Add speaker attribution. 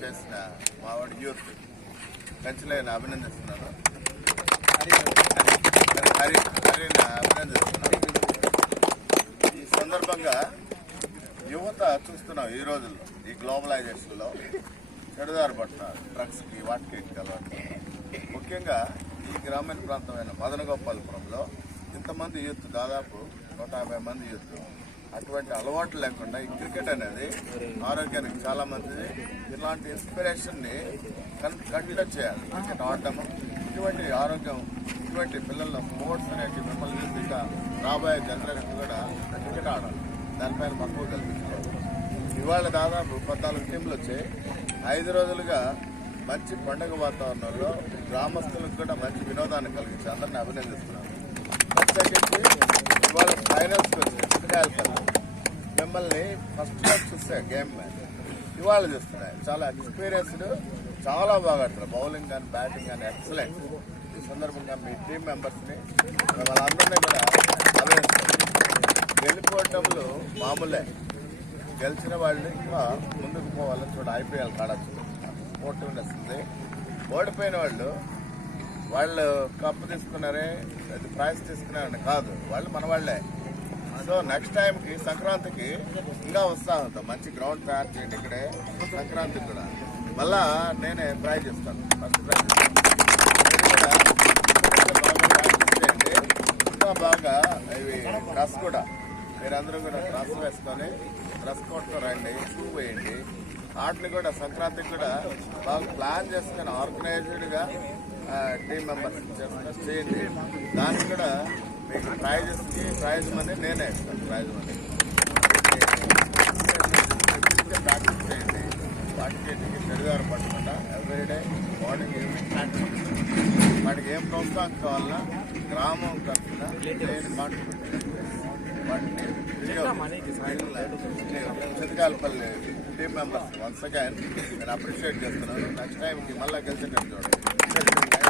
Speaker 1: చేసిన మావాడి యూత్. కంచిలైన అభినందిస్తున్నాను. హరి హరి హరిని అభినందిస్తున్నాను. ఈ సందర్భంగా యువత చూస్తున్నాం ఈ రోజుల్లో ఈ గ్లోబలైజేషన్లో. చెడుదారు పడుతున్నారు డ్రగ్స్కి వాటికి వీటికి అలవాటు. ముఖ్యంగా ఈ గ్రామీణ ప్రాంతమైన మదనగోపాలపురంలో ఇంతమంది యూత్ దాదాపు నూట యాభై మంది యూత్ అటువంటి అలవాటు లేకుండా ఈ క్రికెట్ అనేది ఆరోగ్యానికి చాలా మంచిది. ఇలాంటి ఇన్స్పిరేషన్ని కంటిన్యూ చేయాలి. క్రికెట్ ఆడటము ఇటువంటి ఆరోగ్యం ఇటువంటి పిల్లల్లో స్పోర్ట్స్ అనేది మిమ్మల్ని ఇంకా రాబోయే జనరేషన్ కూడా క్రికెట్ ఆడాలి. దానిపైన మక్కువ కల్పించాలి. ఇవాళ దాదాపు పద్నాలుగు టీంలు వచ్చాయి. ఐదు రోజులుగా మంచి పండగ వాతావరణంలో గ్రామస్తులకు కూడా మంచి వినోదాన్ని కలిగించి అందరిని అభినందిస్తున్నాను. ప్రత్యేకించి ఇవాళ ఫైనల్స్కి వచ్చాయి మిమ్మల్ని ఫస్ట్లో చూస్తే గేమ్ ఇవాళ చూస్తున్నాయి చాలా ఎక్స్పీరియన్స్డ్ చాలా బాగా ఆడుతున్నారు. బౌలింగ్ కానీ బ్యాటింగ్ కానీ ఎక్సలెంట్ ఈ సందర్భంగా మీ టీం మెంబర్స్ని వాళ్ళందరినీ కూడా అభినందిస్తున్నాను గెలిపోవటంలో మామూలే. గెలిచిన వాళ్ళు ఇంకా ముందుకు పోవాలని చూడ ఐపీఎల్ కాడచ్చు పోటీ ఉండేస్తుంది ఓడిపోయిన వాళ్ళు వాళ్ళు కప్పు తీసుకున్నారే అది ప్రైజ్ తీసుకున్నారని కాదు. వాళ్ళు మన వాళ్ళే. సో నెక్స్ట్ టైంకి సంక్రాంతికి ఇంకా ఉత్సాహంతో మంచి గ్రౌండ్ తయారు చేయండి ఇక్కడే. సంక్రాంతికి కూడా. మళ్ళా నేనే ప్రైజ్ ఇస్తాను. ఫస్ట్ ప్రైజ్ చేయండి. ఇంకా బాగా ఇవి డ్రస్ కూడా. మీరందరూ కూడా డ్రస్ వేసుకొని డ్రస్ కొట్టుకొని రండి షూ వేయండి. వాటిని కూడా సంక్రాంతికి కూడా బాగా ప్లాన్ చేసుకుని ఆర్గనైజ్డ్గా టీం మెంబర్స్ చేసుకుని చేయండి. దానికి కూడా మీకు ప్రైజెస్కి ప్రైజ్ మనీ నేనే ఇస్తాను. ప్రైజ్ మనీ ప్రాక్టీస్ చేయండి వాటికి చెడుగారు పట్టకుండా ఎవ్రీడే మార్నింగ్ ఈవినింగ్ ప్రాక్టీస్ వాటికి ఏం ప్రోత్సాహం కావాలన్నా గ్రామం తరఫున నేను కాంట్రిబ్యూట్ వాటిని Chitakalapalli team members once again నేను అప్రిషియేట్ చేస్తున్నాను. నెక్స్ట్ టైంకి మళ్ళీ గెలిచేటట్టు చూడండి.